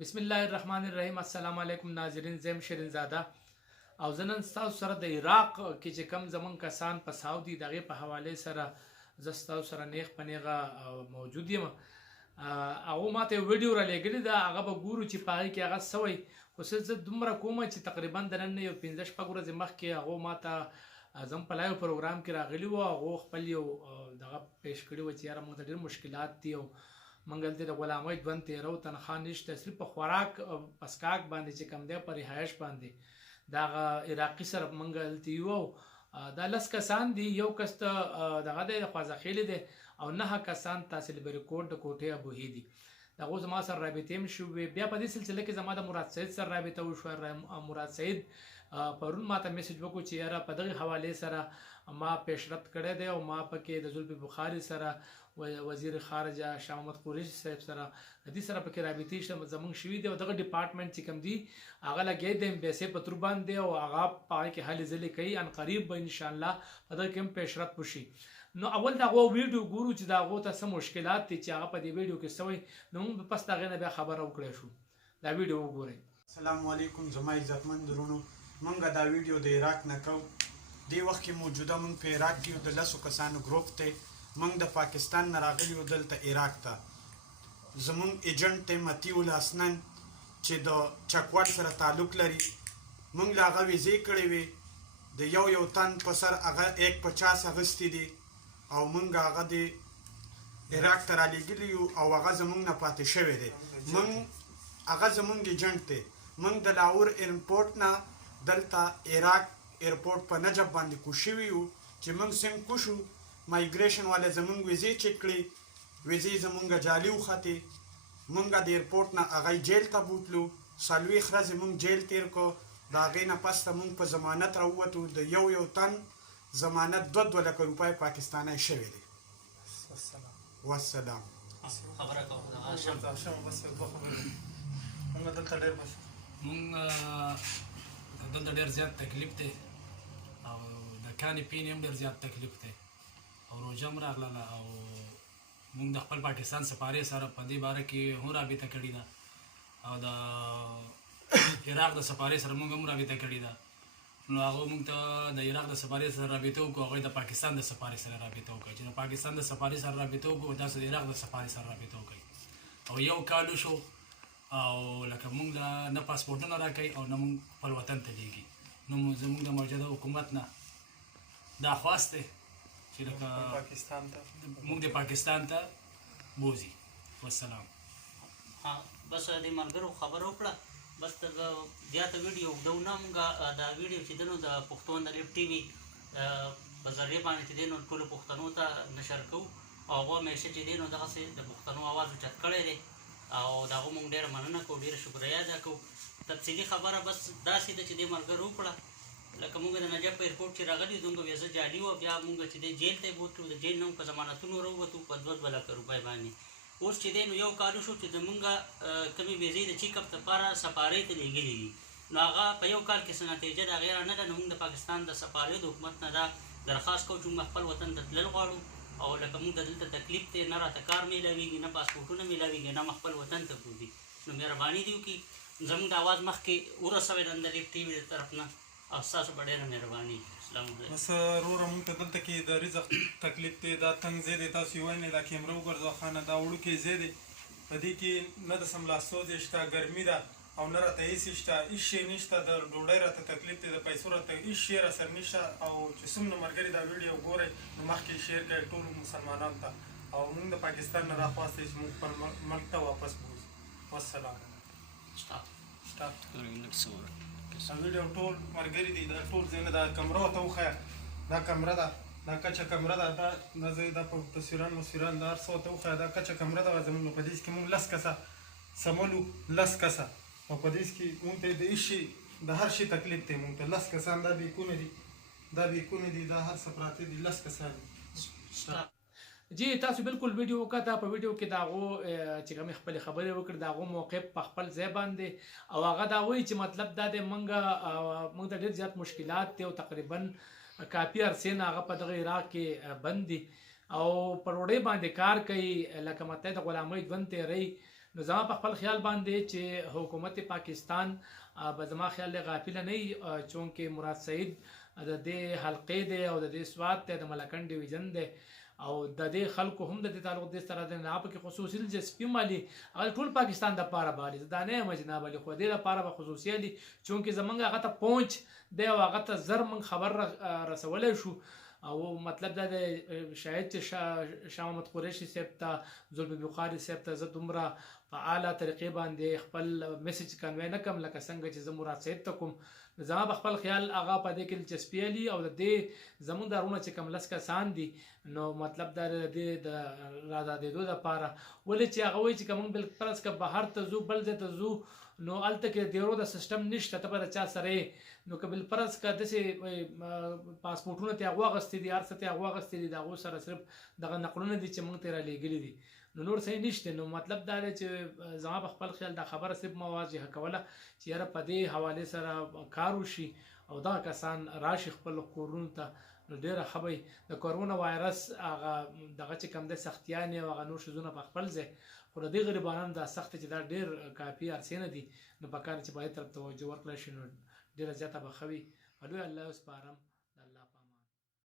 بسم الله الرحمن الرحیم. السلام علیکم ناظرین، زم شیرین زاده او زنن تاسو سره د عراق کې چې کم زمون کسان په سعودي دغه په حواله سره زستاو سره نیغ پنیغه موجود یم. هغه ماته ویډیو را لګیلی دا هغه به ګورو چې پاره کې هغه سوی خو زه دومره کوم چې تقریبا د نن یو 15 شپږ ورځې مخکې هغه ماته زم په لایو پروګرام کې راغلی و. هغه خپل یو دغه پیش کړی و چې یاره موږ ته ډېر مشکلات دي او منګل د غلامۍ ژوند تیرو تنخوا نشته، صرف په خوراک پسکاک باندې چې کم دی په رهایش باندې دغه عراقي سره منګل تیو دا لس کسان دي. یو کس ته دغه د خوازخیل دی او 9 کسان تحصیل بریکوټ د کوټې ابوهی دي. دغه زما سره رابطې هم شوې. بیا په دې سلسله کې زما د مراد سید سره رابطه وشوه. مراد سید پرون ماته میسج وکړو چې یاره په دغه حواله سره ما پیشرفت کړی دی او ما پکې د زلفی بخاری سره وزیر خارجه شاه محمد قریشي صاحب سره د دې سره پکې رابطې زمونږ شوي دي او دغه ډپارټمنټ چې کوم دي هغه لګی دی امبیسي په تر باندې او هغه په کې هلې ځلې کوي. ان قریب به ان شاء الله په دغه کې پیشرفت وشي. نو اول دا ویډیو ګورو چې دا غو ته څه مشکلات دي چې هغه په دې ویډیو کې سوی نو موږ پس دا غنه بیا خبر او کړی شو. دا ویډیو وګورئ. السلام علیکم زما عزتمن درونو. مونږ دا ویډیو د عراق نه کوو. دې وخت کې موجوده مونږ په عراق کې د 10 کسانو ګروپ ته مونږ د پاکستان نه راغلي یو دلته عراق ته. زمونږ ایجنټ ته متیو الحسنن چې د چکواټ سره تعلق لري مونږ له هغه ویزې کړې وې د یو تن په سر هغه 150 اغوستي دي او مونږ هغه د عراق ته رالیږلي یو او هغه زمونږ نه پاتې شوی دی. مونږ هغه زمونږ ایجنټ دی. مونږ د لاهور ایرپورټ نه دلته عراق ایرپورټ په نجب باندې کوشوي یو چې مونږ څنګه کوشو مایګریشن والا زمونږ ویزې چک کړي. ویزې زمونږ جعلي وختې. مونږ د ایرپورټ نه هغه جیل ته بوتلو. څلوېښت ورځې مونږ جیل تیر کړو. د هغې نه پس ته مونږ په ضمانت راووتو. د یو تن ضمانت 2 لکه روپۍ پاکستانی شوی دی. والسلام. خبره کوم مونږ دلته ډېر زیات تکلیف دی او د کانې پینې هم ډېر زیات تکلیف دی او روژه هم راغله او مونږ د خپل پاکستان سفارې سره په دې باره کې هم رابطه کړې ده او د عراق د سفارې سره مونږ هم رابطه کړې ده. نو هغه مونږ ته د عراق د سفارې سره رابطه وکړو، هغوی د پاکستان د سفارې سره رابطه وکړه چې د پاکستان د سفارې سره رابطه وکړو تاسو د عراق د سفارې سره رابطه وکړئ. او یو کال وشو او لکه مونږ له نه پاسپورټونه راکوي او نه مونږ خپل وطن ته لیږي. نو زمونږ د موجوده حکومت نه دا خواست دی چې لکه مونږ د پاکستان ته بوځي. والسلام. بس د ملګرو خبره وکړه. بس زیاته ویډیو اوږدو نه. مونږ دا ویډیو چې دی نو د پښتو د لیف ټي وي په ذریعه باندې چې دی نو ټولو پښتنو ته نشر کوو او هغه همیشه چې دی نو دغسې د پښتنو اواز اوچت کړی دی او د هغه مونږ ډېره مننه کوو، ډېره شکریه ادا کوو. تفصیلي خبره بس داسې ده چې دې ملګرو وکړه لکه مونږ د نجف په ایرپورټ چې راغلي زموږ ویزه جعلي وه. بیا مونږ چې دی جیل ته یې بوتلو. د جیل نه هم په ضمانتونو راووتو په 2 لکه روپۍ باندې. اوس چې دی نو یو کال وشو چې زمونږ کومې ویزې د چیک اپ دپاره سفارۍ ته لیږلي دي. نو هغه په یو کال کې څه نتیجه د هغې رانه ده. نو مونږ د پاکستان د سفارۍ د حکومت نه دا درخواست کوو چې مونږ خپل وطن ته تلل غواړو او لکه مونږ ته دلته تکلیف دی، نه راته کار میلاویږي، نه پاسپورټونه میلاویږي، نه خپل وطن ته بوځي. نو مهرباني دې وکړي زموږ د اواز مخکې ورسوئ د لیف ټي وي د طرف نه او ستاسو به ډېره مهرباني. السلام علیکم. بس وروره مونږ ته دلته کې د رزق تکلیف دی. دا تنګ ځای دی. تاسو یې وایئ دا کیمره وګرځوه خانه. دا وړوکی ځای دی. په دې کې نه د سملاسو ځای شته، ګرمي ده او نه راته هېڅ شته، هېڅ شی نشته. د ډوډۍ راته تکلیف دی، د پیسو راته هېڅ شی راسره نشته. او چې څومره ملګري دا ویډیو ګورئ نو مخکې شیر کړئ ټولو مسلمانانو ته او مونږ د پاکستان نه راخواست دی چې مونږ خپل ملک ته واپس بوځو. والسلام. دا ویډیو ټول ملګري دي. دا ټول ځای نه دا کمره ورته وښیه. دا کمره ده، دا کچه کمره ده. دا دا په تصویران دا هر څه ورته وښیه. دا کچه کمره ده زموږ. په دې کې مونږ 10 کسه سمولو، 10 کسه. او په دې کې مونږ ته د هېڅ شي د هر شي تکلیف دی. مونږ ته 10 کسان دا بیکونه دي، دا بیکونه دي، دا هر څه پراته دي. 10 کسان دي. جی تاسو بالکل ویډیو وکړه. په ویډیو کې دا غو چې کوم خپل خبرې وکړ دا غو موقف په خپل ځای باندې او هغه دا وایي چې مطلب دا دی مونږ ته ډېر زیات مشکلات دي او تقریبا کافي عرصې نه هغه په دغه عراق کې بند دي او په روډۍ باندې کار کوي لکه مته د غلامۍ ژوند تیری نو زما په خپل خیال باندې چې حکومت پاکستان به زما خیال غافل نه وي چونکې مراد سعید د دې حلقې دی او د دې سواد دی د ملکن ډیویژن دی او د دې خلکو هم د دې تعلق د سره د نه په کې خصوصي دلچسپي مالي هغه ټول پاکستان د پاره بالي دا نه مجناب علي خو دې لپاره به خصوصي دي چونکې زمونږ هغه ته پਹੁੰچ دی او هغه ته زر من خبر رسولای شو او مطلب دا د شاید چې شاه محمد قریشي صاحب ته زلفی بخاري صاحب ته زه دومره په اعلی طریقې باندې خپل میسج کنوی نه کوم لکه څنګه چې زه مراد سعید ته کوم زما په خپل خیال هغه په دې کې دلچسپي لري او د دې زمونږ دارونه چې کوم لس کسان دي نو مطلب دا د دې د رازادېدو دپاره ولې چې هغه وایي چې که موږ بالفرض که بهر ته ځو بل ځای ته ځو نو هلته کې د تیرو د سیسټم نشته ته به د چا سره یې نو که بالفرض که داسې پاسپورټونه ترې هغو اخیستي دي هر څه ترې هغو اخیستي دي د هغو سره صرف دغه نقلونه دي چې موږ ترې رالیږلي دي نو نور صحیح نشته نو مطلب دا دی چې زما په خپل خیال دا خبره صرف ما واضحه کوله چې یاره په دې حوالې سره کار وشي او دغه کسان راشي خپل کورونو ته نو ډېره ښه به د کرونا وایرس هغه دغه چې کوم دی سختیانې او هغه نور شیزونه په خپل ځای خو د دې غریبانو دا سخته چې دا ډېر کافي عرصې نه دي نو پکار چې په دې طرف توجه ورکړی شي نو ډېره زیاته به ښه وي په لوی الله وسپارم